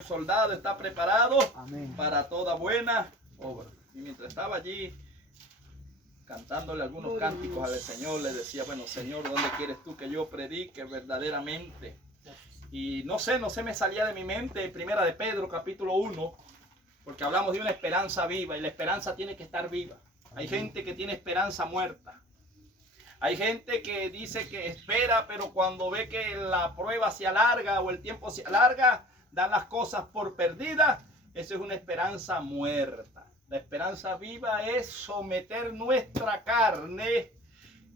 El soldado está preparado Amén. para toda buena obra. Y mientras estaba allí cantándole algunos cánticos al Señor, le decía, bueno, Señor, ¿dónde quieres tú que yo predique verdaderamente? Y no sé, me salía de mi mente Primera de Pedro, capítulo 1, porque hablamos de una esperanza viva y la esperanza tiene que estar viva. Hay gente que tiene esperanza muerta. Hay gente que dice que espera, pero cuando ve que la prueba se alarga o el tiempo se alarga, dan las cosas por perdidas. Esa es una esperanza muerta. La esperanza viva es someter nuestra carne,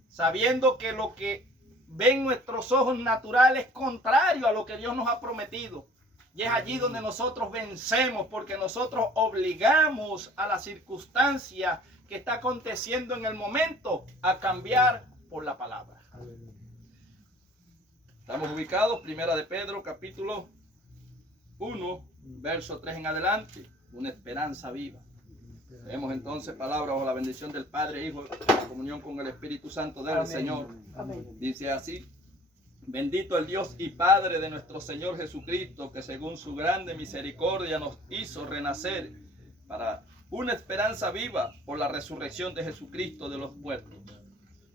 sabiendo que lo que ven nuestros ojos naturales es contrario a lo que Dios nos ha prometido. Y es allí donde nosotros vencemos, porque nosotros obligamos a la circunstancia que está aconteciendo en el momento a cambiar por la palabra. Estamos ubicados, Primera de Pedro, capítulo 1, verso 3 en adelante, una esperanza viva. Leemos entonces palabra bajo la bendición del Padre, Hijo, en comunión con el Espíritu Santo del Señor. Amén. Dice así: bendito el Dios y Padre de nuestro Señor Jesucristo, que según su grande misericordia nos hizo renacer para una esperanza viva por la resurrección de Jesucristo de los muertos,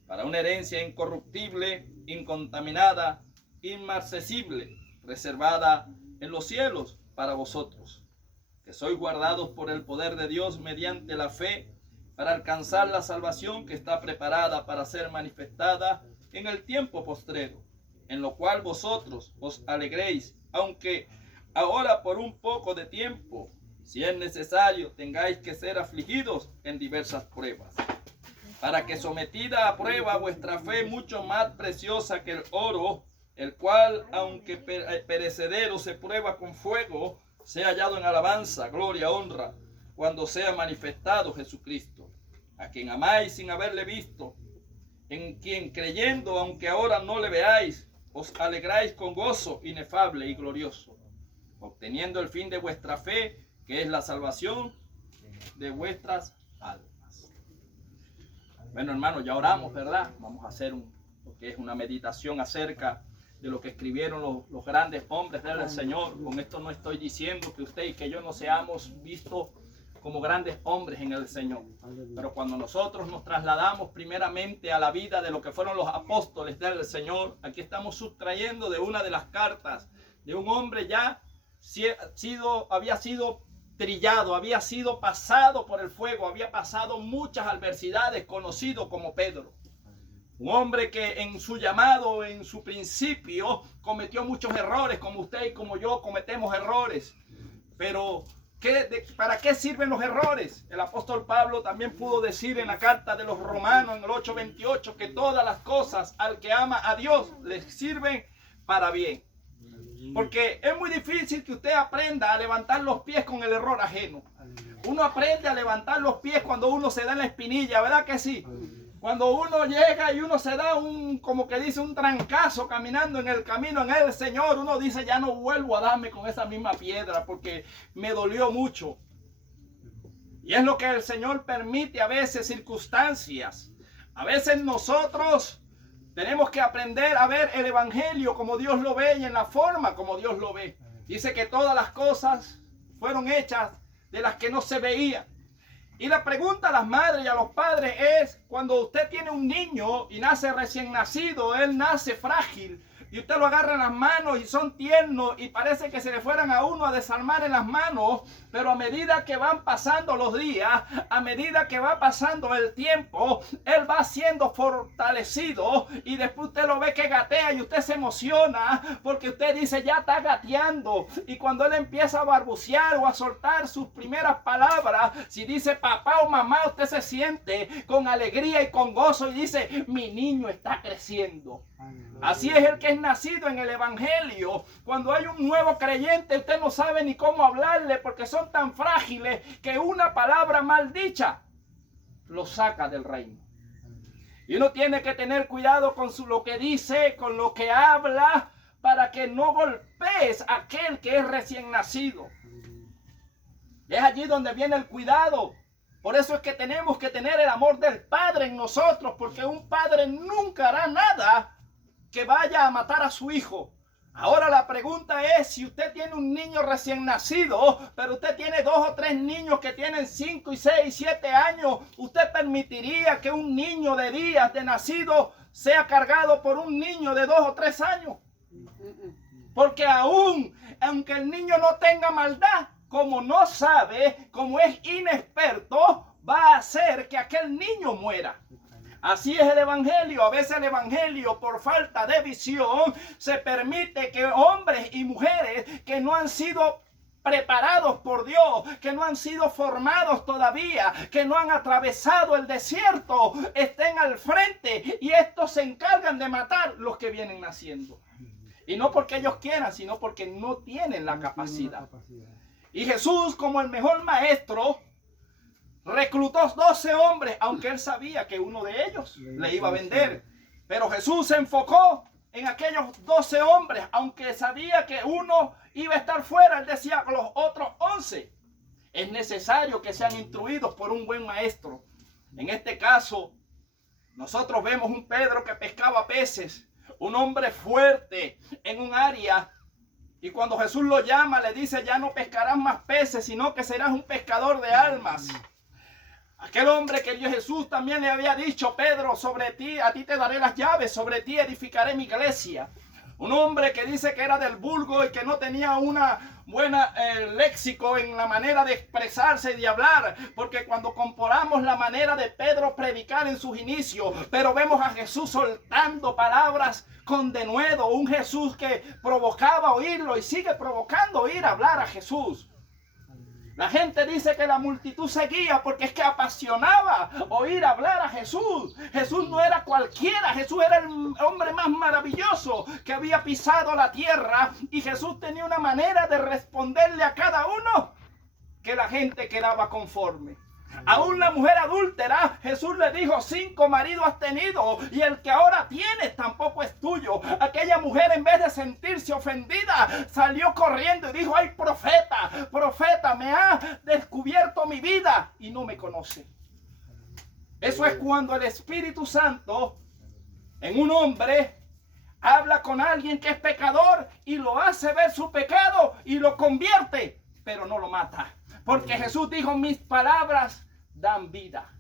para una herencia incorruptible, incontaminada, inmarcesible, reservada en los cielos para vosotros, que sois guardados por el poder de Dios mediante la fe, para alcanzar la salvación que está preparada para ser manifestada en el tiempo postrero, en lo cual vosotros os alegréis, aunque ahora por un poco de tiempo, si es necesario, tengáis que ser afligidos en diversas pruebas, para que sometida a prueba vuestra fe, mucho más preciosa que el oro, el cual, aunque perecedero, se prueba con fuego, sea hallado en alabanza, gloria, honra, cuando sea manifestado Jesucristo, a quien amáis sin haberle visto, en quien creyendo, aunque ahora no le veáis, os alegráis con gozo inefable y glorioso, obteniendo el fin de vuestra fe, que es la salvación de vuestras almas. Bueno, hermanos, ya oramos, ¿verdad? Vamos a hacer lo que es una meditación acerca de lo que escribieron los grandes hombres del Señor. Con esto no estoy diciendo que usted y que yo no seamos vistos como grandes hombres en el Señor. Pero cuando nosotros nos trasladamos primeramente a la vida de lo que fueron los apóstoles del Señor, aquí estamos sustrayendo de una de las cartas de un hombre ya había sido trillado, había sido pasado por el fuego, había pasado muchas adversidades, conocido como Pedro. Un hombre que en su llamado, en su principio, cometió muchos errores, como usted y como yo cometemos errores. Pero, ¿para qué sirven los errores? El apóstol Pablo también pudo decir en la carta de los Romanos, en el 8:28, que todas las cosas al que ama a Dios les sirven para bien. Porque es muy difícil que usted aprenda a levantar los pies con el error ajeno. Uno aprende a levantar los pies cuando uno se da en la espinilla, ¿verdad que sí? Cuando uno llega y uno se da como que dice, un trancazo caminando en el camino en el Señor, uno dice, ya no vuelvo a darme con esa misma piedra porque me dolió mucho. Y es lo que el Señor permite a veces, circunstancias. A veces nosotros tenemos que aprender a ver el Evangelio como Dios lo ve y en la forma como Dios lo ve. Dice que todas las cosas fueron hechas de las que no se veían. Y la pregunta a las madres y a los padres es, cuando usted tiene un niño y nace recién nacido, él nace frágil, y usted lo agarra en las manos y son tiernos y parece que se le fueran a uno a desarmar en las manos, pero a medida que van pasando los días, a medida que va pasando el tiempo, él va siendo fortalecido y después usted lo ve que gatea y usted se emociona porque usted dice, ya está gateando. Y cuando él empieza a balbucear o a soltar sus primeras palabras, si dice papá o mamá, usted se siente con alegría y con gozo y dice, mi niño está creciendo. Así es el que es nacido en el Evangelio. Cuando hay un nuevo creyente, usted no sabe ni cómo hablarle porque son tan frágiles que una palabra mal dicha lo saca del reino. Y uno tiene que tener cuidado con lo que dice, con lo que habla, para que no golpees a aquel que es recién nacido. Es allí donde viene el cuidado. Por eso es que tenemos que tener el amor del Padre en nosotros, porque un padre nunca hará nada que vaya a matar a su hijo. Ahora la pregunta es, si usted tiene un niño recién nacido, pero usted tiene 2 o 3 niños que tienen 5 y 6 y 7 años, ¿usted permitiría que un niño de días de nacido sea cargado por un niño de 2 o 3 años? Porque aunque el niño no tenga maldad, como no sabe, como es inexperto, va a hacer que aquel niño muera. Así es el evangelio. A veces el evangelio, por falta de visión, se permite que hombres y mujeres que no han sido preparados por Dios, que no han sido formados todavía, que no han atravesado el desierto, estén al frente, y estos se encargan de matar los que vienen naciendo. Y no porque ellos quieran, sino porque no tienen la capacidad. Y Jesús, como el mejor maestro, reclutó 12 hombres, aunque él sabía que uno de ellos le iba a vender. Pero Jesús se enfocó en aquellos 12 hombres, aunque sabía que uno iba a estar fuera. Él decía a los otros 11, es necesario que sean instruidos por un buen maestro. En este caso, nosotros vemos un Pedro que pescaba peces, un hombre fuerte en un área. Y cuando Jesús lo llama, le dice, ya no pescarás más peces, sino que serás un pescador de almas. Aquel hombre que Dios Jesús también le había dicho, Pedro, sobre ti, a ti te daré las llaves, sobre ti edificaré mi iglesia. Un hombre que dice que era del vulgo y que no tenía una buena léxico en la manera de expresarse y de hablar, porque cuando comparamos la manera de Pedro predicar en sus inicios, pero vemos a Jesús soltando palabras con denuedo, un Jesús que provocaba oírlo y sigue provocando oír hablar a Jesús. La gente dice que la multitud seguía porque es que apasionaba oír hablar a Jesús. Jesús no era cualquiera, Jesús era el hombre más maravilloso que había pisado la tierra, y Jesús tenía una manera de responderle a cada uno que la gente quedaba conforme. A una mujer adúltera, Jesús le dijo, 5 maridos has tenido y el que ahora tienes tampoco es tuyo. Aquella mujer, en vez de sentirse ofendida, salió corriendo y dijo, ay, profeta, me ha descubierto mi vida y no me conoce. Eso es cuando el Espíritu Santo en un hombre habla con alguien que es pecador y lo hace ver su pecado y lo convierte, pero no lo mata. Porque Jesús dijo, mis palabras dan vida.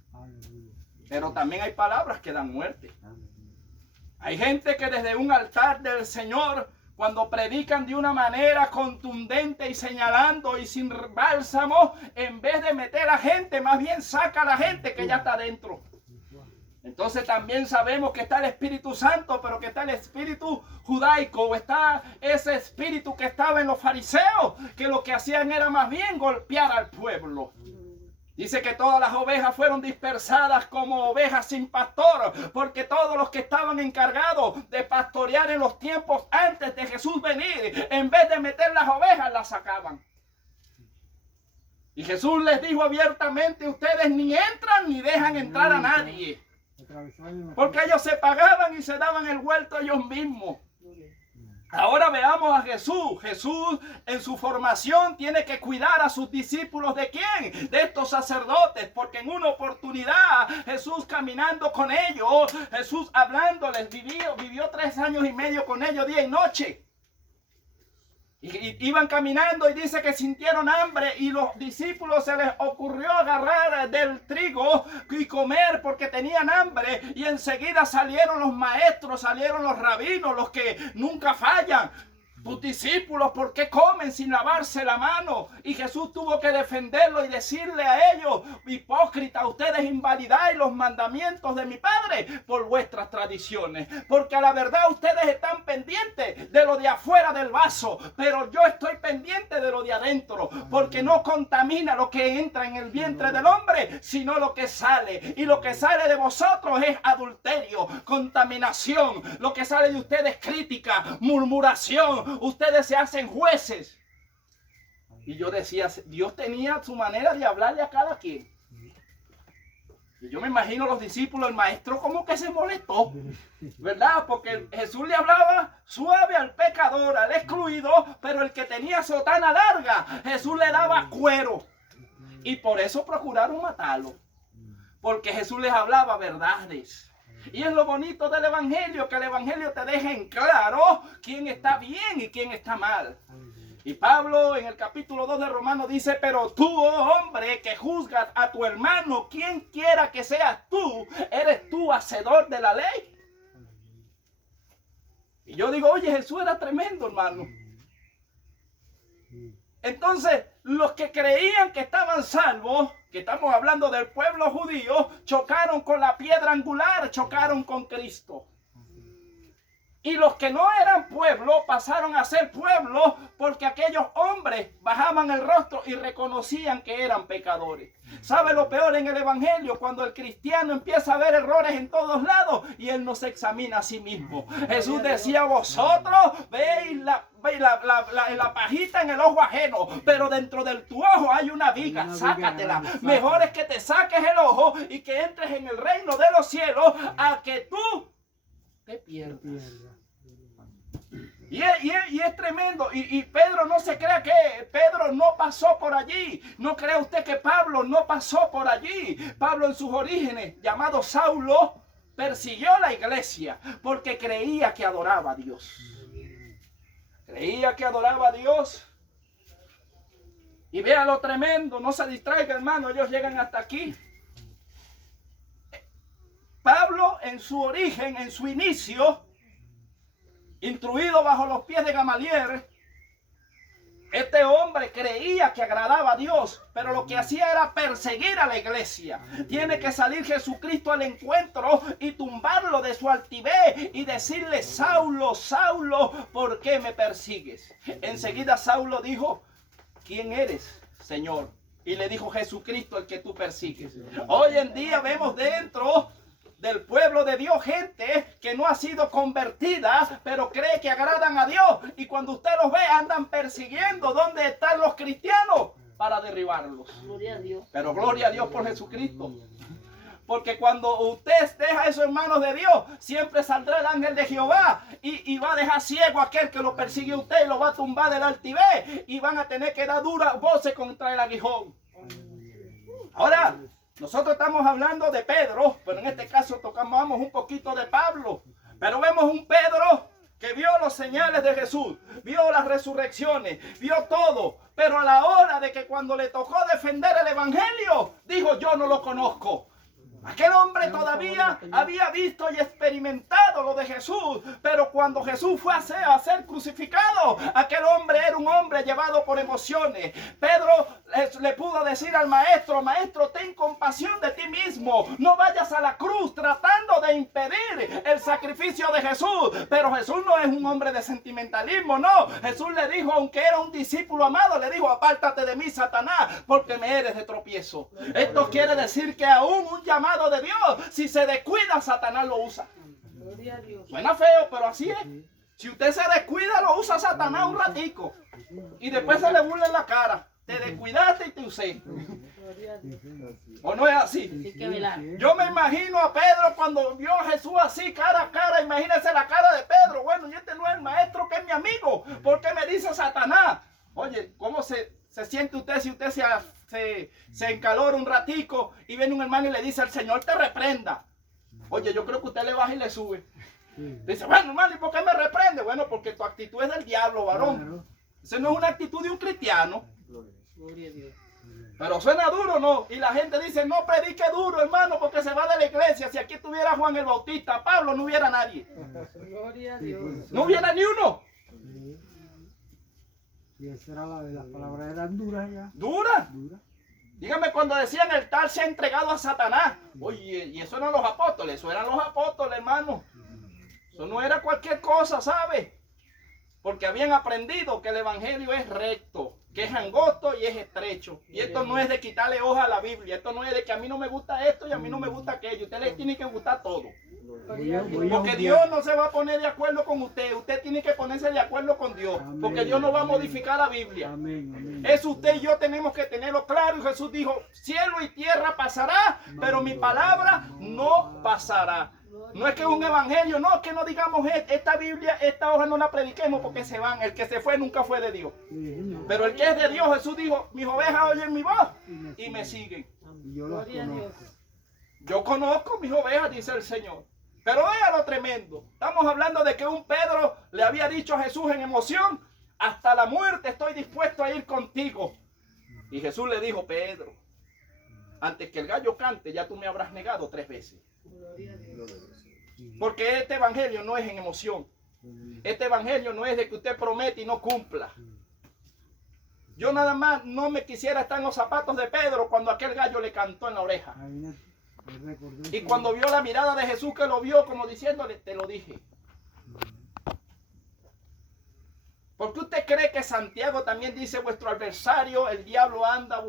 Pero también hay palabras que dan muerte. Hay gente que desde un altar del Señor, cuando predican de una manera contundente y señalando y sin bálsamo, en vez de meter a gente, más bien saca a la gente que ya está dentro. Entonces también sabemos que está el Espíritu Santo, pero que está el espíritu judaico, o está ese espíritu que estaba en los fariseos, que lo que hacían era más bien golpear al pueblo. Dice que todas las ovejas fueron dispersadas como ovejas sin pastor, porque todos los que estaban encargados de pastorear en los tiempos antes de Jesús venir, en vez de meter las ovejas, las sacaban. Y Jesús les dijo abiertamente, ustedes ni entran ni dejan entrar a nadie. Porque ellos se pagaban y se daban el vuelto ellos mismos. Ahora veamos a Jesús. Jesús en su formación tiene que cuidar a sus discípulos. ¿De quién? De estos sacerdotes. Porque en una oportunidad Jesús caminando con ellos, Jesús hablándoles, vivió 3 años y medio con ellos día y noche. Y iban caminando y dice que sintieron hambre y los discípulos se les ocurrió agarrar del trigo y comer porque tenían hambre, y enseguida salieron los maestros, salieron los rabinos, los que nunca fallan. Tus discípulos, ¿por qué comen sin lavarse la mano? Y Jesús tuvo que defenderlo y decirle a ellos, hipócritas, ustedes invalidáis los mandamientos de mi Padre por vuestras tradiciones, porque a la verdad ustedes están pendientes de lo de afuera del vaso, pero yo estoy pendiente de lo de adentro, porque no contamina lo que entra en el vientre del hombre, sino lo que sale, y lo que sale de vosotros es adulterio, contaminación. Lo que sale de ustedes es crítica, murmuración. Ustedes se hacen jueces. Y yo decía, Dios tenía su manera de hablarle a cada quien. Y yo me imagino los discípulos, el maestro como que se molestó, ¿verdad? Porque Jesús le hablaba suave al pecador, al excluido, pero el que tenía sotana larga, Jesús le daba cuero. Y por eso procuraron matarlo. Porque Jesús les hablaba verdades. Y es lo bonito del Evangelio, que el Evangelio te deja en claro quién está bien y quién está mal. Y Pablo en el capítulo 2 de Romanos dice, pero tú, oh hombre, que juzgas a tu hermano, quien quiera que seas tú, ¿eres tú hacedor de la ley? Y yo digo, oye, Jesús era tremendo, hermano. Entonces, los que creían que estaban salvos, que estamos hablando del pueblo judío, chocaron con la piedra angular, chocaron con Cristo. Y los que no eran pueblo pasaron a ser pueblo porque aquellos hombres bajaban el rostro y reconocían que eran pecadores. ¿Sabe lo peor en el Evangelio? Cuando el cristiano empieza a ver errores en todos lados y él no se examina a sí mismo. Jesús decía, vosotros veis la pajita en el ojo ajeno, pero dentro de tu ojo hay una viga, sácatela. Mejor es que te saques el ojo y que entres en el reino de los cielos a que tú te pierdas. Y es tremendo. Y Pedro no se crea que Pedro no pasó por allí. No crea usted que Pablo no pasó por allí. Pablo en sus orígenes, llamado Saulo, persiguió la iglesia porque creía que adoraba a Dios. Creía que adoraba a Dios. Y vea lo tremendo. No se distraiga, hermano. Ellos llegan hasta aquí. Pablo en su origen, en su inicio, instruido bajo los pies de Gamaliel, este hombre creía que agradaba a Dios, pero lo que hacía era perseguir a la iglesia. Tiene que salir Jesucristo al encuentro y tumbarlo de su altivez y decirle, Saulo, Saulo, ¿por qué me persigues? Enseguida Saulo dijo, ¿quién eres, Señor? Y le dijo, Jesucristo, el que tú persigues. Hoy en día vemos dentro del pueblo de Dios gente que no ha sido convertida, pero cree que agradan a Dios. Y cuando usted los ve, andan persiguiendo dónde están los cristianos para derribarlos. Gloria a Dios. Pero gloria a Dios por Jesucristo. Porque cuando usted deja eso en manos de Dios, siempre saldrá el ángel de Jehová y va a dejar ciego a aquel que lo persigue a usted y lo va a tumbar del altivez. Y van a tener que dar duras voces contra el aguijón. Ahora, nosotros estamos hablando de Pedro, pero en este caso tocamos un poquito de Pablo. Pero vemos un Pedro que vio los señales de Jesús, vio las resurrecciones, vio todo. Pero a la hora de que cuando le tocó defender el evangelio, dijo, yo no lo conozco. Aquel hombre todavía había visto y experimentado lo de Jesús, pero cuando Jesús fue a ser crucificado, aquel hombre era un hombre llevado por emociones. Pedro le pudo decir al maestro, maestro, ten compasión de ti mismo, no vayas a la cruz tratando de impedir el sacrificio de Jesús. Pero Jesús no es un hombre de sentimentalismo, no. Jesús le dijo, aunque era un discípulo amado, le dijo, apártate de mí, Satanás, porque me eres de tropiezo. Esto quiere decir que aún un llamado de Dios, si se descuida, Satanás lo usa. Gloria a Dios. Suena feo, pero así es. Si usted se descuida, lo usa Satanás un ratico y después se le burla en la cara. Te descuidaste y te usé. Gloria a Dios. ¿O no es así? Hay que velar. Yo me imagino a Pedro cuando vio a Jesús así cara a cara. Imagínese la cara de Pedro. Bueno, y este no es el maestro que es mi amigo. ¿Por qué me dice Satanás? Oye, ¿cómo se siente usted si usted se encalora un ratico y viene un hermano y le dice al Señor te reprenda? Oye, yo creo que usted le baja y le sube. Dice, bueno, hermano, ¿y por qué me reprende? Bueno, porque tu actitud es del diablo, varón. Esa no es una actitud de un cristiano. Gloria a Dios. Pero suena duro, ¿no? Y la gente dice, no predique duro, hermano, porque se va de la iglesia. Si aquí estuviera Juan el Bautista, Pablo, no hubiera nadie. Gloria a Dios. No hubiera ni uno. Y esa era las palabras eran duras ya. ¿Dura? Duras. Dígame cuando decían el tal se ha entregado a Satanás. Oye, y eso eran los apóstoles, eso eran los apóstoles, hermano. Eso no era cualquier cosa, ¿sabe? Porque habían aprendido que el evangelio es recto, que es angosto y es estrecho. Y esto no es de quitarle hoja a la Biblia. Esto no es de que a mí no me gusta esto y a mí no me gusta aquello. Usted le tiene que gustar todo. Porque Dios no se va a poner de acuerdo con usted. Usted tiene que ponerse de acuerdo con Dios. Porque Dios no va a modificar la Biblia. Eso usted y yo tenemos que tenerlo claro. Y Jesús dijo, cielo y tierra pasará, pero mi palabra no pasará. No es que es un evangelio, no es que no digamos esta Biblia, esta hoja no la prediquemos porque se van. El que se fue nunca fue de Dios. Pero el que es de Dios, Jesús dijo, mis ovejas oyen mi voz y me siguen. Y yo las Gloria a Dios. conozco. Yo conozco mis ovejas, dice el Señor. Pero vea lo tremendo. Estamos hablando de que un Pedro le había dicho a Jesús en emoción, hasta la muerte estoy dispuesto a ir contigo. Y Jesús le dijo, Pedro, antes que el gallo cante, ya tú me habrás negado 3 veces. Gloria a Dios. Porque este evangelio no es en emoción. Este evangelio no es de que usted promete y no cumpla. Yo nada más no me quisiera estar en los zapatos de Pedro cuando aquel gallo le cantó en la oreja. Y cuando vio la mirada de Jesús, que lo vio como diciéndole, te lo dije. ¿Por qué usted cree que Santiago también dice, vuestro adversario, el diablo, anda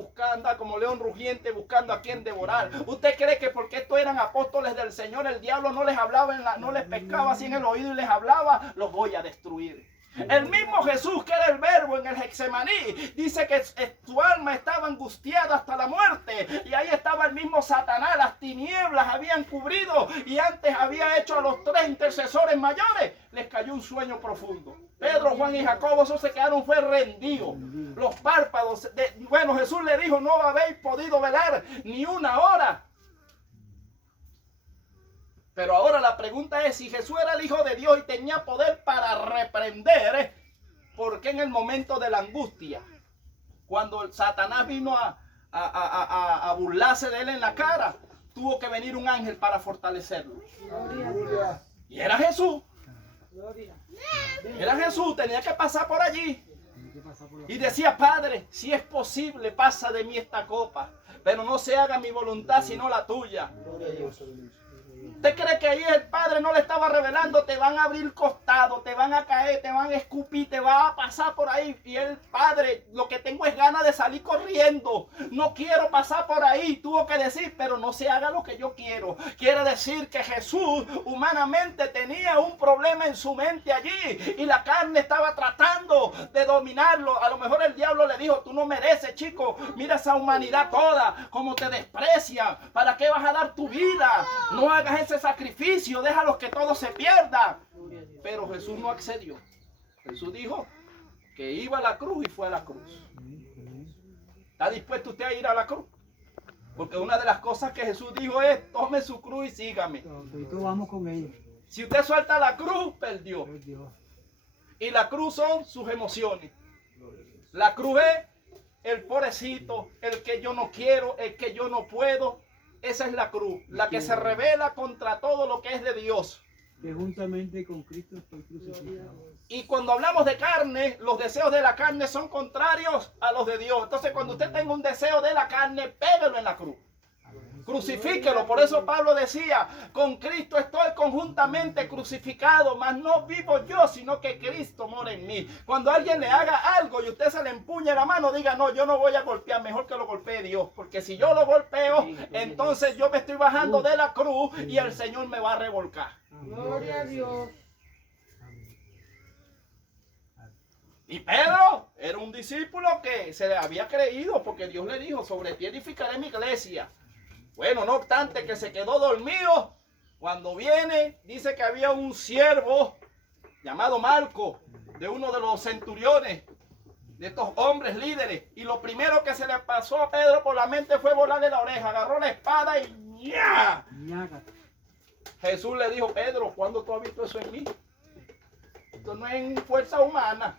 como león rugiente buscando a quien devorar? ¿Usted cree que porque estos eran apóstoles del Señor, el diablo no les hablaba, no les pescaba así en el oído y les hablaba? Los voy a destruir. El mismo Jesús, que era el verbo en el Getsemaní, dice que su alma estaba angustiada hasta la muerte. Y ahí estaba el mismo Satanás, las tinieblas habían cubrido. Y antes había hecho a los 3 intercesores mayores, les cayó un sueño profundo. Pedro, Juan y Jacobo, esos se quedaron fue rendidos. Los párpados, bueno, Jesús le dijo, no habéis podido velar ni una hora. Pero ahora la pregunta es, si Jesús era el Hijo de Dios y tenía poder para reprender, ¿por qué en el momento de la angustia, cuando el Satanás vino a burlarse de él en la cara, tuvo que venir un ángel para fortalecerlo? Gloria a Dios. Y era Jesús. Gloria. Era Jesús, tenía que pasar por allí. Y decía, Padre, si es posible, pasa de mí esta copa, pero no se haga mi voluntad sino la tuya. ¿Usted cree que ahí el Padre no le estaba revelando? Te van a abrir costado, te van a caer, te van a escupir, te va a pasar por ahí. Y el Padre, lo que tengo es ganas de salir corriendo. No quiero pasar por ahí. Tuvo que decir, pero no se haga lo que yo quiero. Quiere decir que Jesús humanamente tenía un problema en su mente allí. Y la carne estaba tratando de dominarlo. A lo mejor el diablo le dijo, tú no mereces, chico. Mira esa humanidad toda, como te desprecia. ¿Para qué vas a dar tu vida? No hagas ese sacrificio, déjalos que todos se pierdan. Pero Jesús no accedió. Jesús dijo que iba a la cruz y fue a la cruz. ¿Está dispuesto usted a ir a la cruz? Porque una de las cosas que Jesús dijo es, tome su cruz y sígame. Todos vamos con ellos. Si usted suelta la cruz, perdió. Y la cruz son sus emociones. La cruz es el pobrecito, el que yo no quiero, el que yo no puedo. Esa es la cruz, la que se revela contra todo lo que es de Dios. Que juntamente con Cristo estoy crucificado. Y cuando hablamos de carne, los deseos de la carne son contrarios a los de Dios. Entonces, cuando usted tenga un deseo de la carne, pégalo en la cruz. Crucifíquelo. Por eso Pablo decía, con Cristo estoy conjuntamente crucificado, mas no vivo yo, sino que Cristo mora en mí. Cuando alguien le haga algo y usted se le empuñe la mano, diga, no, yo no voy a golpear, mejor que lo golpee Dios. Porque si yo lo golpeo, entonces yo me estoy bajando de la cruz y el Señor me va a revolcar. Gloria a Dios. Y Pedro era un discípulo que se le había creído, porque Dios le dijo, sobre ti edificaré mi iglesia. Bueno, no obstante que se quedó dormido, cuando viene, dice que había un siervo llamado Marco, de uno de los centuriones, de estos hombres líderes. Y lo primero que se le pasó a Pedro por la mente fue volarle la oreja. Agarró la espada y ¡ya! Jesús le dijo, Pedro, ¿cuándo tú has visto eso en mí? Esto no es en fuerza humana.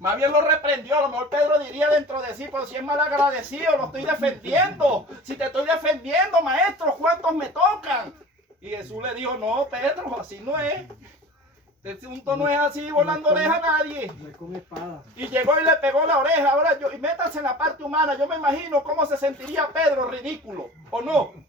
Más bien lo reprendió. A lo mejor Pedro diría dentro de sí, pero si es mal agradecido, lo estoy defendiendo. Si te estoy defendiendo, maestro, ¿cuántos me tocan? Y Jesús le dijo, no, Pedro, así no es. Este asunto no es así, volando oreja a nadie. Con espada. Y llegó y le pegó la oreja. Ahora, y métanse en la parte humana. Yo me imagino cómo se sentiría Pedro, ridículo, ¿o no?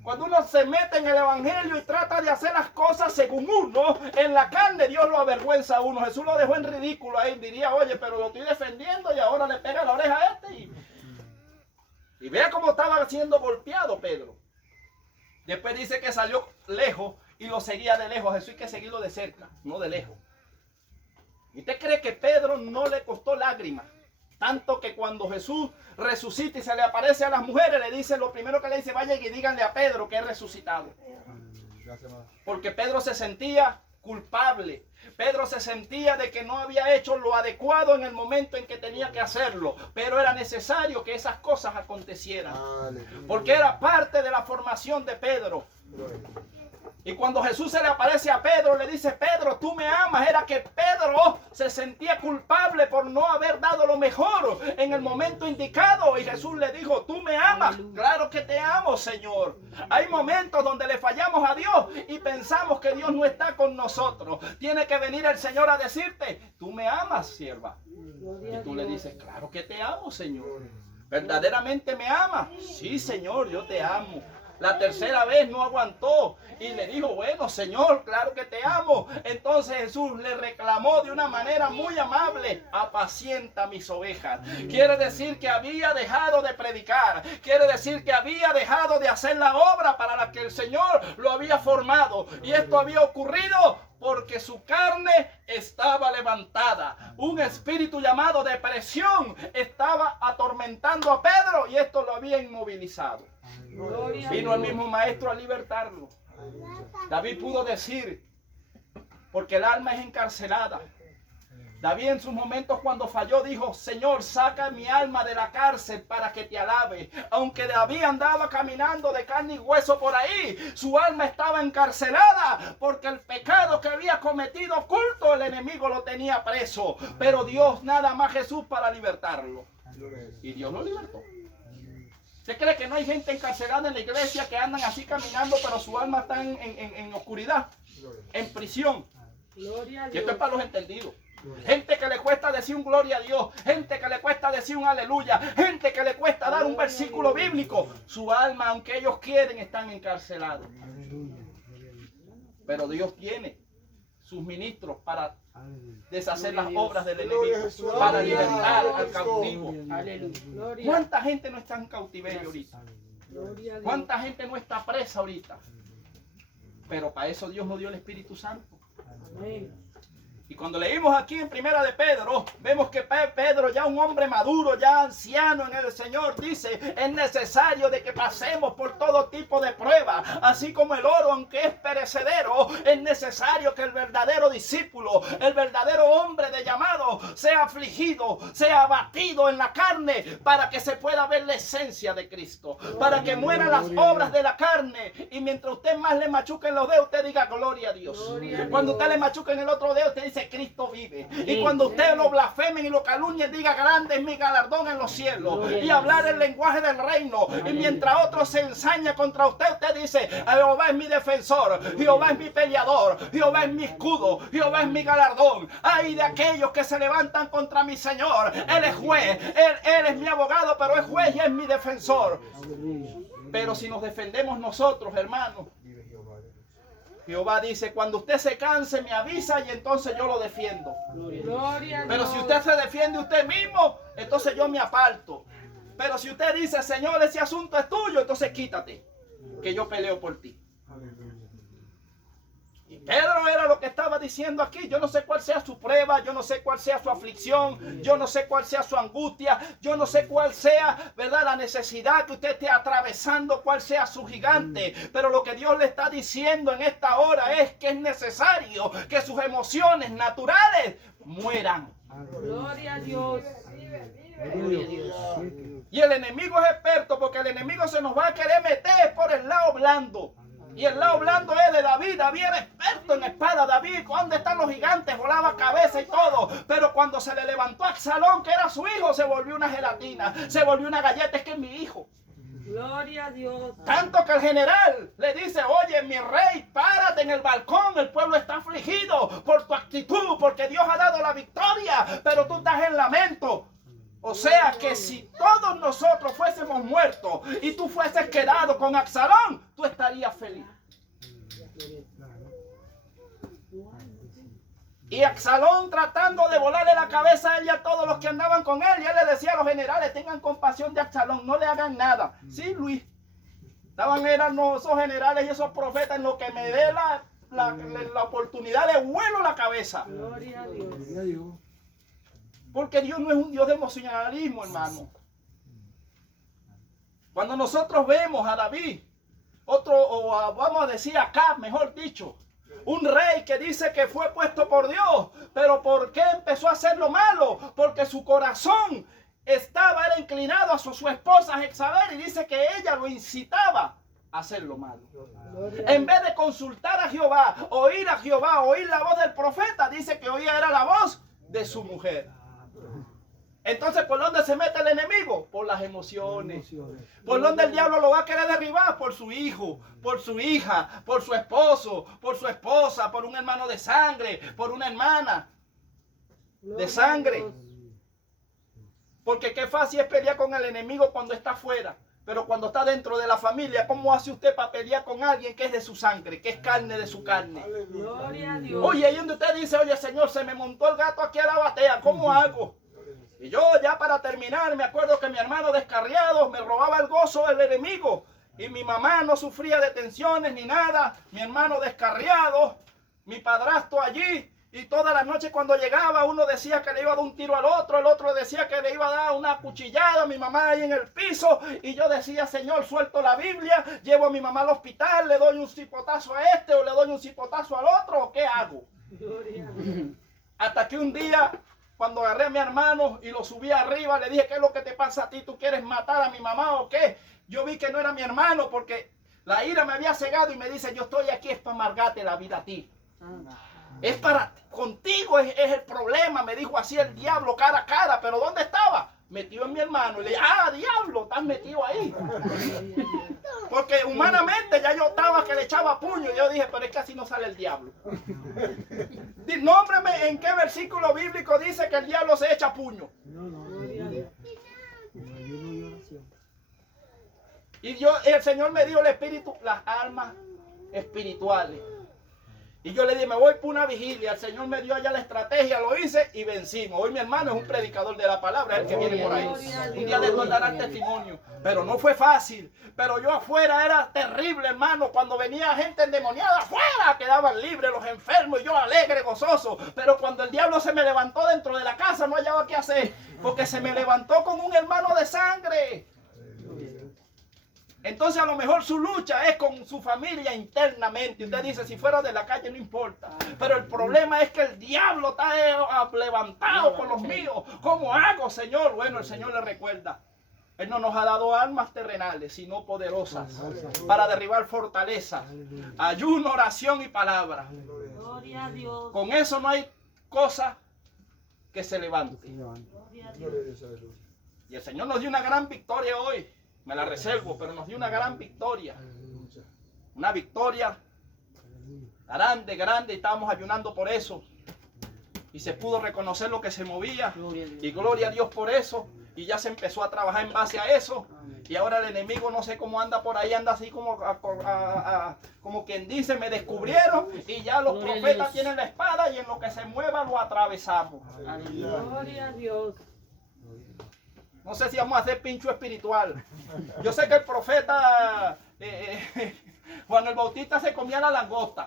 Cuando uno se mete en el evangelio y trata de hacer las cosas según uno, en la carne Dios lo avergüenza a uno. Jesús lo dejó en ridículo ahí. Diría, oye, pero lo estoy defendiendo y ahora le pega la oreja a este. Y vea cómo estaba siendo golpeado Pedro. Después dice que salió lejos y lo seguía de lejos. A Jesús hay que seguirlo de cerca, no de lejos. ¿Y usted cree que Pedro no le costó lágrimas? Tanto que cuando Jesús resucita y se le aparece a las mujeres, le dice, lo primero que le dice, vayan y díganle a Pedro que es resucitado. Porque Pedro se sentía culpable. Pedro se sentía de que no había hecho lo adecuado en el momento en que tenía que hacerlo. Pero era necesario que esas cosas acontecieran. Porque era parte de la formación de Pedro. Y cuando Jesús se le aparece a Pedro, le dice, Pedro, tú me amas. Era que Pedro se sentía culpable por no haber dado lo mejor en el momento indicado. Y Jesús le dijo, tú me amas. Claro que te amo, Señor. Hay momentos donde le fallamos a Dios y pensamos que Dios no está con nosotros. Tiene que venir el Señor a decirte, tú me amas, sierva. Y tú le dices, claro que te amo, Señor. ¿Verdaderamente me amas? Sí, Señor, yo te amo. La tercera vez no aguantó y le dijo, bueno, Señor, claro que te amo. Entonces Jesús le reclamó de una manera muy amable, apacienta mis ovejas. Quiere decir que había dejado de predicar. Quiere decir que había dejado de hacer la obra para la que el Señor lo había formado. Y esto había ocurrido porque su carne estaba levantada. Un espíritu llamado depresión estaba atormentando a Pedro y esto lo había inmovilizado. Vino el mismo maestro a libertarlo. David pudo decir, porque el alma es encarcelada. David en sus momentos cuando falló dijo, Señor, saca mi alma de la cárcel para que te alabe. Aunque David andaba caminando de carne y hueso por ahí, su alma estaba encarcelada porque el pecado que había cometido oculto, el enemigo lo tenía preso. Pero Dios nada más Jesús para libertarlo. Y Dios lo libertó. ¿Usted cree que no hay gente encarcelada en la iglesia que andan así caminando, pero su alma está en oscuridad, en prisión? Gloria a Y esto Dios. es para los entendidos. Gente que le cuesta decir un gloria a Dios, gente que le cuesta decir un aleluya, gente que le cuesta dar un versículo bíblico. Su alma, aunque ellos quieren, están encarcelados. Pero Dios tiene sus ministros para deshacer las obras del enemigo, para libertar al cautivo. Aleluya. Gloria. ¿Cuánta gente no está en cautiverio ahorita? Gloria a Dios. ¿Cuánta gente no está presa ahorita? Pero para eso Dios nos dio el Espíritu Santo. Amén. Y cuando leímos aquí en Primera de Pedro, vemos que Pedro, ya un hombre maduro, ya anciano en el Señor, dice, es necesario de que pasemos por todo tipo de pruebas, así como el oro, aunque es perecedero, es necesario que el verdadero discípulo, el verdadero hombre de llamado, sea afligido, sea abatido en la carne, para que se pueda ver la esencia de Cristo, para que mueran las obras de la carne, y mientras usted más le machuque en los dedos, usted diga, gloria a Dios. Gloria a Cuando Dios. usted le machuque en el otro dedo, usted dice, Cristo vive. Y cuando usted lo blasfemen y lo calumnien, diga, grande es mi galardón en los cielos. Y hablar el lenguaje del reino. Y mientras otro se ensaña contra usted, usted dice, Jehová es mi defensor, Jehová es mi peleador, Jehová es mi escudo, Jehová es mi galardón. Ay de aquellos que se levantan contra mi Señor. Él es juez, él es mi abogado, pero es juez y es mi defensor. Pero si nos defendemos nosotros, hermanos, Jehová dice, cuando usted se canse me avisa y entonces yo lo defiendo. Gloria a Pero Dios. si usted se defiende usted mismo, entonces yo me aparto. Pero si usted dice, Señor, ese asunto es tuyo, entonces quítate, que yo peleo por ti. Y Pedro era lo que estaba diciendo aquí. Yo no sé cuál sea su prueba, yo no sé cuál sea su aflicción, yo no sé cuál sea su angustia, yo no sé cuál sea, ¿verdad?, la necesidad que usted esté atravesando, cuál sea su gigante. Pero lo que Dios le está diciendo en esta hora es que es necesario que sus emociones naturales mueran. Gloria a Dios. Gloria a Dios. Siete. Y el enemigo es experto porque el enemigo se nos va a querer meter por el lado blando. Y el lado blando es de David. David era experto en espada. David, ¿dónde están los gigantes? Volaba cabeza y todo. Pero cuando se le levantó a Absalón, que era su hijo, se volvió una gelatina. Se volvió una galleta. Es que es mi hijo. Gloria a Dios. Tanto que el general le dice, oye, mi rey, párate en el balcón. El pueblo está afligido por tu actitud, porque Dios ha dado la victoria. Pero tú estás en lamento. O sea que si todos nosotros fuésemos muertos y tú fueses quedado con Absalón, tú estarías feliz. Y Absalón tratando de volarle la cabeza a él y a todos los que andaban con él. Y él le decía a los generales, tengan compasión de Absalón, no le hagan nada. Sí, Luis. Eran esos generales y esos profetas en lo que me dé la oportunidad de vuelo la cabeza. Gloria a Dios. Gloria a Dios. Porque Dios no es un Dios de emocionalismo, hermano. Cuando nosotros vemos a David, vamos a decir acá, mejor dicho, un rey que dice que fue puesto por Dios, pero ¿por qué empezó a hacer lo malo? Porque su corazón era inclinado a su esposa Jezabel y dice que ella lo incitaba hacer lo malo. En vez de consultar a Jehová, oír la voz del profeta, dice que oía era la voz de su mujer. Entonces, ¿por dónde se mete el enemigo? Por las emociones. ¿Por dónde el diablo lo va a querer derribar? Por su hijo, por su hija, por su esposo, por su esposa, por un hermano de sangre, por una hermana de sangre. Porque qué fácil es pelear con el enemigo cuando está afuera. Pero cuando está dentro de la familia, ¿cómo hace usted para pelear con alguien que es de su sangre, que es carne de su carne? Gloria a Dios. Oye, ahí donde usted dice, oye Señor, se me montó el gato aquí a la batea, ¿cómo hago? Y yo ya para terminar, me acuerdo que mi hermano descarriado me robaba el gozo del enemigo. Y mi mamá no sufría de tensiones ni nada. Mi hermano descarriado, mi padrastro allí. Y toda la noche cuando llegaba uno decía que le iba a dar un tiro al otro, el otro decía que le iba a dar una cuchillada, mi mamá ahí en el piso, y yo decía, Señor, suelto la Biblia, llevo a mi mamá al hospital, le doy un cipotazo a este o le doy un cipotazo al otro, ¿o qué hago? Hasta que un día, cuando agarré a mi hermano y lo subí arriba, le dije, ¿qué es lo que te pasa a ti? ¿Tú quieres matar a mi mamá o qué? Yo vi que no era mi hermano porque la ira me había cegado y me dice, yo estoy aquí es para amargarte la vida a ti. Es para contigo, es el problema, me dijo así el diablo cara a cara, pero ¿dónde estaba? Metido en mi hermano. Y le dije, diablo, estás metido ahí. Porque humanamente ya yo estaba que le echaba puño. Y yo dije, pero es que así no sale el diablo. Nómbreme en qué versículo bíblico dice que el diablo se echa puño. Y el Señor me dio el espíritu, las almas espirituales. Y yo le dije, me voy por una vigilia. El Señor me dio allá la estrategia, lo hice y vencimos. Hoy mi hermano es un predicador de la palabra, es el que viene por ahí. Un día de esto dará testimonio. Pero no fue fácil. Pero yo afuera era terrible, hermano. Cuando venía gente endemoniada, afuera quedaban libres los enfermos y yo alegre, gozoso. Pero cuando el diablo se me levantó dentro de la casa, no hallaba qué hacer. Porque se me levantó con un hermano de sangre. Entonces a lo mejor su lucha es con su familia internamente. Usted dice, si fuera de la calle no importa. Pero el problema es que el diablo está levantado con los míos. ¿Cómo hago, Señor? Bueno, el Señor le recuerda. Él no nos ha dado armas terrenales, sino poderosas. Para derribar fortalezas. Ayuno, oración y palabra. Gloria a Dios. Con eso no hay cosa que se levante. Y el Señor nos dio una gran victoria hoy. Me la reservo, pero nos dio una gran victoria. Una victoria grande, grande. Y estábamos ayunando por eso. Y se pudo reconocer lo que se movía. Y gloria a Dios por eso. Y ya se empezó a trabajar en base a eso. Y ahora el enemigo no sé cómo anda por ahí. Anda así como quien dice, me descubrieron. Y ya los profetas tienen la espada. Y en lo que se mueva lo atravesamos. Gloria a Dios. No sé si vamos a hacer pincho espiritual. Yo sé que el profeta Juan el Bautista se comía la langosta.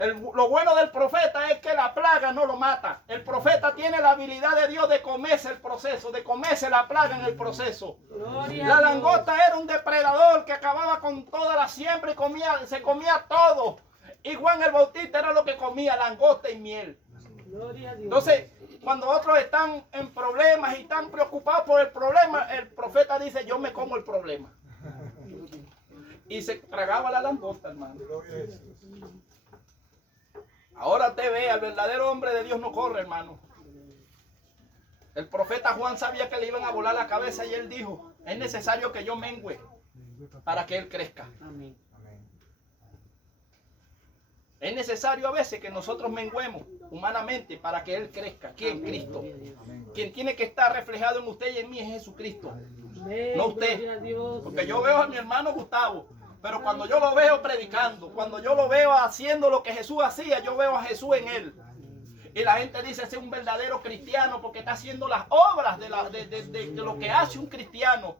Lo bueno del profeta es que la plaga no lo mata. El profeta tiene la habilidad de Dios de comerse el proceso, de comerse la plaga en el proceso. La langosta era un depredador que acababa con toda la siembra y se comía todo. Y Juan el Bautista era lo que comía, langosta y miel. Entonces, cuando otros están en problemas y están preocupados por el problema, el profeta dice, yo me como el problema. Y se tragaba la langosta, hermano. Ahora te ve, el verdadero hombre de Dios no corre, hermano. El profeta Juan sabía que le iban a volar la cabeza y él dijo, es necesario que yo mengüe para que él crezca. Amén. Es necesario a veces que nosotros menguemos humanamente para que Él crezca. ¿Quién? Cristo. Quien tiene que estar reflejado en usted y en mí es Jesucristo. No usted. Porque yo veo a mi hermano Gustavo, pero cuando yo lo veo predicando, cuando yo lo veo haciendo lo que Jesús hacía, yo veo a Jesús en él. Y la gente dice, ese es un verdadero cristiano porque está haciendo las obras de lo que hace un cristiano.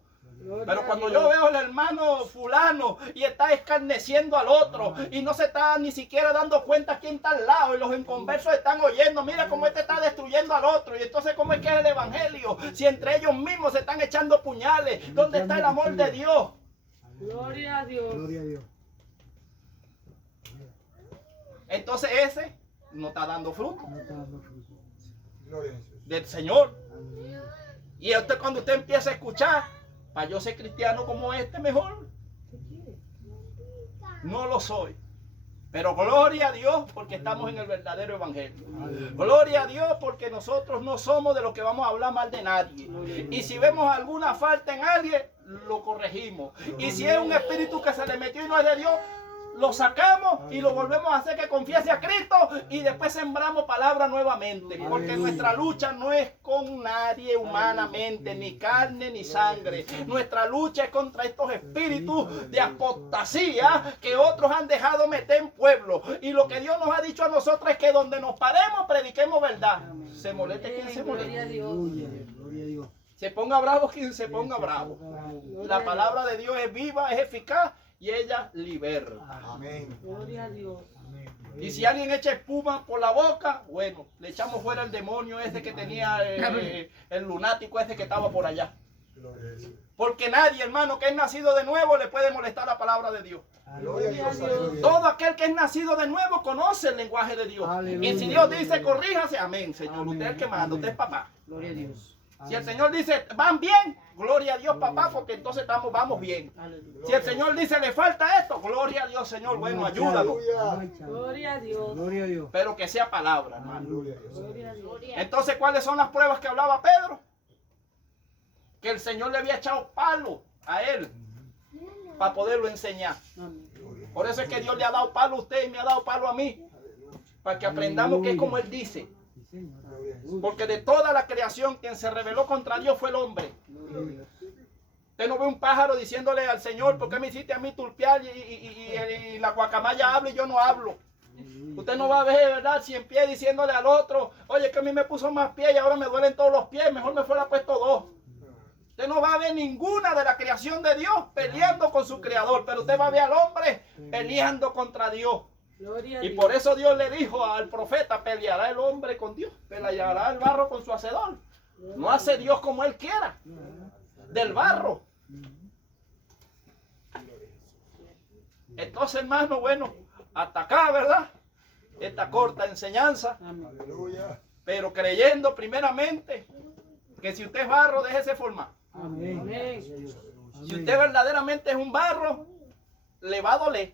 Pero cuando yo veo al hermano fulano y está escarneciendo al otro y no se está ni siquiera dando cuenta quién está al lado y los inconversos están oyendo, mira cómo este está destruyendo al otro y entonces cómo es que es el evangelio si entre ellos mismos se están echando puñales, ¿dónde está el amor de Dios? Gloria a Dios. Gloria a Dios. Entonces ese no está dando fruto No está dando fruto. del Señor. Y cuando usted empieza a escuchar, para yo ser cristiano como este mejor, No lo soy. Pero gloria a Dios porque estamos en el verdadero evangelio. Gloria a Dios porque nosotros no somos de los que vamos a hablar mal de nadie. Y si vemos alguna falta en alguien, lo corregimos. Y si es un espíritu que se le metió y no es de Dios, lo sacamos y lo volvemos a hacer que confiese a Cristo y después sembramos palabra nuevamente. Porque nuestra lucha no es con nadie humanamente, ni carne ni sangre. Nuestra lucha es contra estos espíritus de apostasía que otros han dejado meter en pueblo. Y lo que Dios nos ha dicho a nosotros es que donde nos paremos prediquemos verdad. Se moleste quien se moleste. Aleluya, gloria a Dios. Se ponga bravo quien se ponga bravo. La palabra de Dios es viva, es eficaz y ella liberta. Amén. Gloria a Dios. Y si alguien echa espuma por la boca, bueno, le echamos fuera el demonio ese que tenía el lunático ese que estaba por allá. Porque nadie, hermano, que es nacido de nuevo le puede molestar la palabra de Dios. Gloria a Dios. Todo aquel que es nacido de nuevo conoce el lenguaje de Dios. Aleluya. Y si Dios dice corríjase, amén, Señor. Amén. Usted es el que manda, usted es papá. Gloria a Dios. Si el Señor dice van bien, gloria a Dios, papá, porque entonces vamos bien. Aleluya. Si el Señor dice le falta esto, gloria a Dios, Señor, bueno, ayúdanos. Gloria a Dios. Gloria a Dios. Pero que sea palabra, hermano. Gloria a Dios. Entonces, ¿cuáles son las pruebas que hablaba Pedro? Que el Señor le había echado palo a él para poderlo enseñar. Amén. Por eso es que Dios le ha dado palo a usted y me ha dado palo a mí. Para que aprendamos que es como Él dice. Sí, Señor. Porque de toda la creación quien se rebeló contra Dios fue el hombre. Usted no ve un pájaro diciéndole al Señor, ¿por qué me hiciste a mí turpiar y la guacamaya habla y yo no hablo? Usted no va a ver, ¿verdad? 100 pies diciéndole al otro, oye, que a mí me puso más pies y ahora me duelen todos los pies, mejor me fuera puesto 2. Usted no va a ver ninguna de la creación de Dios peleando con su creador, pero usted va a ver al hombre peleando contra Dios. Gloria a Y Dios. por eso Dios le dijo al profeta, peleará el hombre con Dios, peleará el barro con su hacedor. No hace Dios como Él quiera, del barro. Entonces, hermano, bueno, hasta acá, ¿verdad? Esta corta enseñanza, Amén. pero creyendo primeramente que si usted es barro, déjese formar. Amén. Amén. Si usted verdaderamente es un barro, le va a doler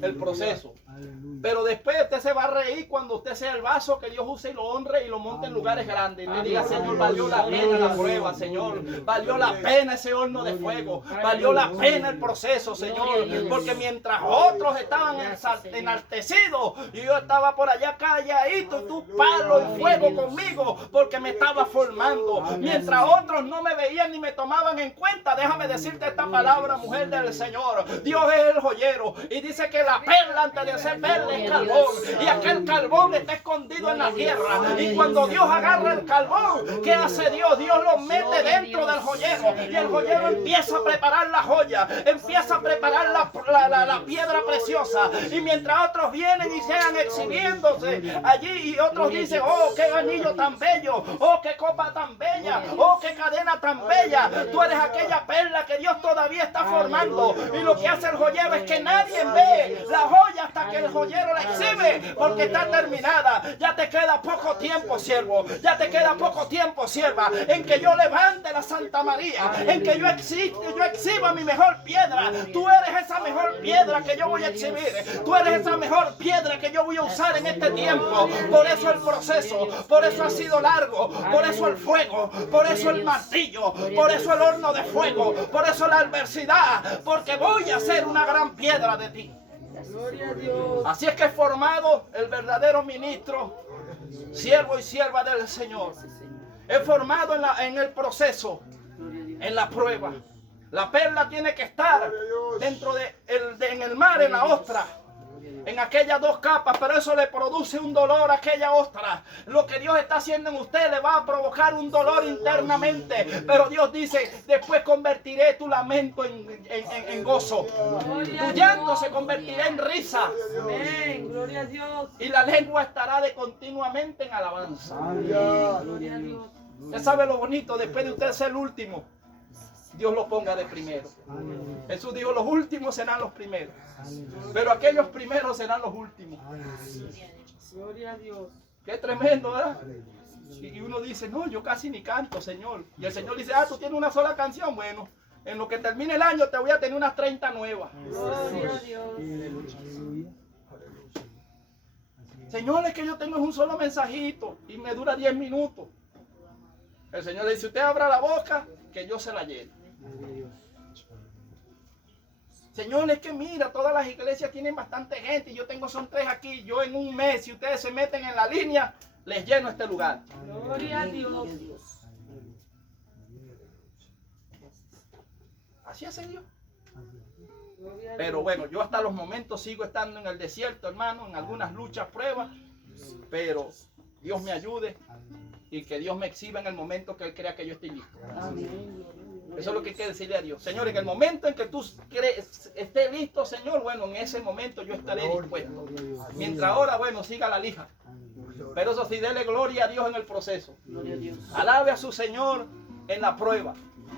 el proceso. Aleluya. Pero después usted se va a reír cuando usted sea el vaso que Dios use y lo honre y lo monte en lugares grandes. Y le diga, Señor, valió la pena la prueba, Señor. Valió la pena ese horno de fuego. Valió la pena el proceso, Señor. Porque mientras otros estaban enaltecidos, y yo estaba por allá calladito, y tú palo y fuego conmigo, porque me estaba formando. Mientras otros no me veían ni me tomaban en cuenta, déjame decirte esta palabra, mujer del Señor. Dios es el joyero. Y dice que la perla antes de ser perla es carbón, y aquel carbón está escondido en la tierra, y cuando Dios agarra el carbón, ¿qué hace Dios? Dios lo mete dentro del joyero, y el joyero empieza a preparar la joya, empieza a preparar la piedra preciosa, y mientras otros vienen y sean exhibiéndose allí, y otros dicen, oh, qué anillo tan bello, oh, qué copa tan bella, oh, qué cadena tan bella, tú eres aquella perla que Dios todavía está formando, y lo que hace el joyero es que nadie ve la joya hasta que el joyero la exhibe, porque está terminada. Ya te queda poco tiempo, siervo, ya te queda poco tiempo, sierva, en que yo levante la Santa María, en que yo exhiba mi mejor piedra. Tú eres esa mejor piedra que yo voy a exhibir, tú eres esa mejor piedra que yo voy a usar en este tiempo. Por eso el proceso, por eso ha sido largo, por eso el fuego, por eso el martillo, por eso el horno de fuego, por eso la adversidad, porque voy a hacer una gran piedra de ti. Gloria a Dios. Así es que he formado el verdadero ministro, siervo y sierva del Señor. He formado en el proceso, en la prueba. La perla tiene que estar dentro en el mar, en la ostra, en aquellas 2 capas, pero eso le produce un dolor a aquella ostra. Lo que Dios está haciendo en usted le va a provocar un dolor internamente, pero Dios dice, después convertiré tu lamento en gozo, tu llanto se convertirá en risa, Amén. Gloria a Dios. y la lengua estará de continuamente en alabanza. Gloria a Dios. Usted sabe lo bonito, después de usted ser el último, Dios lo ponga de primero. Jesús dijo, los últimos serán los primeros, pero aquellos primeros serán los últimos. Gloria a Dios. Qué tremendo, ¿verdad? Y uno dice, no, yo casi ni canto, Señor. Y el Señor dice, tú tienes una sola canción. Bueno, en lo que termine el año te voy a tener unas 30 nuevas. Gloria a Dios. Aleluya. Señor, es que yo tengo un solo mensajito y me dura 10 minutos. El Señor le dice, usted abra la boca que yo se la llene. Gloria a Dios. Señor, es que mira, todas las iglesias tienen bastante gente y yo tengo son 3 aquí. Yo en un mes, si ustedes se meten en la línea, les lleno este lugar. Gloria a Dios. Así hace Dios. Gloria a Pero Dios. bueno, yo hasta los momentos sigo estando en el desierto, hermano, en algunas luchas, pruebas. Pero Dios me ayude y que Dios me exhiba en el momento que Él crea que yo estoy listo. Amén. Eso es lo que hay que decirle a Dios. Señor, en el momento en que tú estés listo, Señor, bueno, en ese momento yo estaré dispuesto. Gloria a Dios. Mientras ahora, bueno, siga la lija. Pero eso sí, dele gloria a Dios en el proceso. Gloria a Dios. Alabe a su Señor en la prueba.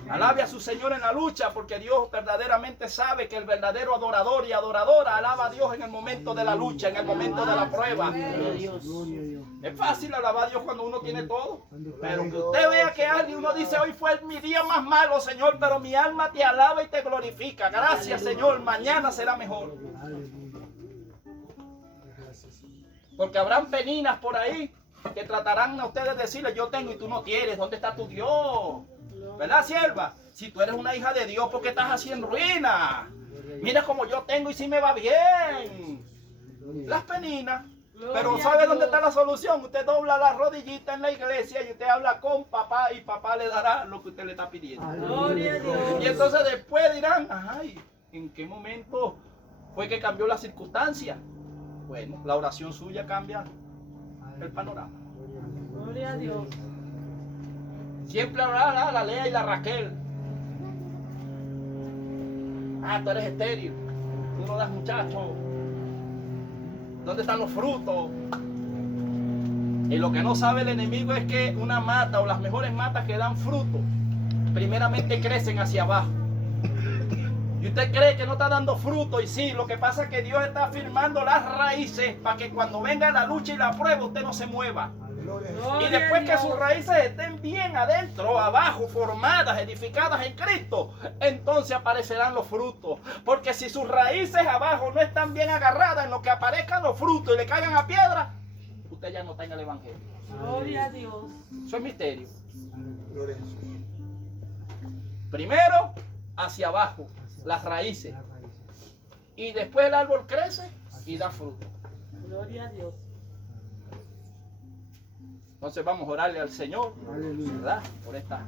Alabe a su Señor en la lucha, porque Dios verdaderamente sabe que el verdadero adorador y adoradora alaba a Dios en el momento de la lucha, en el momento de la prueba. Gloria a Dios. Gloria a Dios. Es fácil alabar a Dios cuando uno tiene todo. Cuando Pero cae, que usted vea que alguien, uno dice, hoy fue mi día más malo, Señor, pero mi alma te alaba y te glorifica. Gracias, Señor, mañana será mejor. Aleluya. Gracias. Porque habrán peninas por ahí que tratarán a ustedes de decirle, yo tengo y tú no tienes, ¿dónde está tu Dios? ¿Verdad, sierva? Si tú eres una hija de Dios, ¿por qué estás así en ruina? Mira como yo tengo y si me va bien. Las peninas. Pero Gloria ¿sabe a dónde Dios. está la solución? Usted dobla la rodillita en la iglesia y usted habla con papá y papá le dará lo que usted le está pidiendo. Gloria a Dios. Y entonces después dirán, ay, ¿en qué momento fue que cambió la circunstancia? Bueno, la oración suya cambia el panorama. Gloria a Dios. Siempre hablará la Lea y la Raquel. Ah, tú eres estéril. Tú no das muchacho. ¿Dónde están los frutos? Y lo que no sabe el enemigo es que una mata o las mejores matas que dan fruto, primeramente crecen hacia abajo. Y usted cree que no está dando fruto, y sí, lo que pasa es que Dios está firmando las raíces para que cuando venga la lucha y la prueba usted no se mueva. Y Gloria después a que Dios. sus raíces estén bien adentro, abajo, formadas, edificadas en Cristo, entonces aparecerán los frutos. Porque si sus raíces abajo no están bien agarradas, en lo que aparezcan los frutos y le caigan a piedra, usted ya no está en el Evangelio. Gloria a Dios. Eso es misterio. Primero, hacia abajo, las raíces. Y después el árbol crece y da fruto. Gloria a Dios. Entonces vamos a orarle al Señor, Aleluya. ¿verdad? Por esta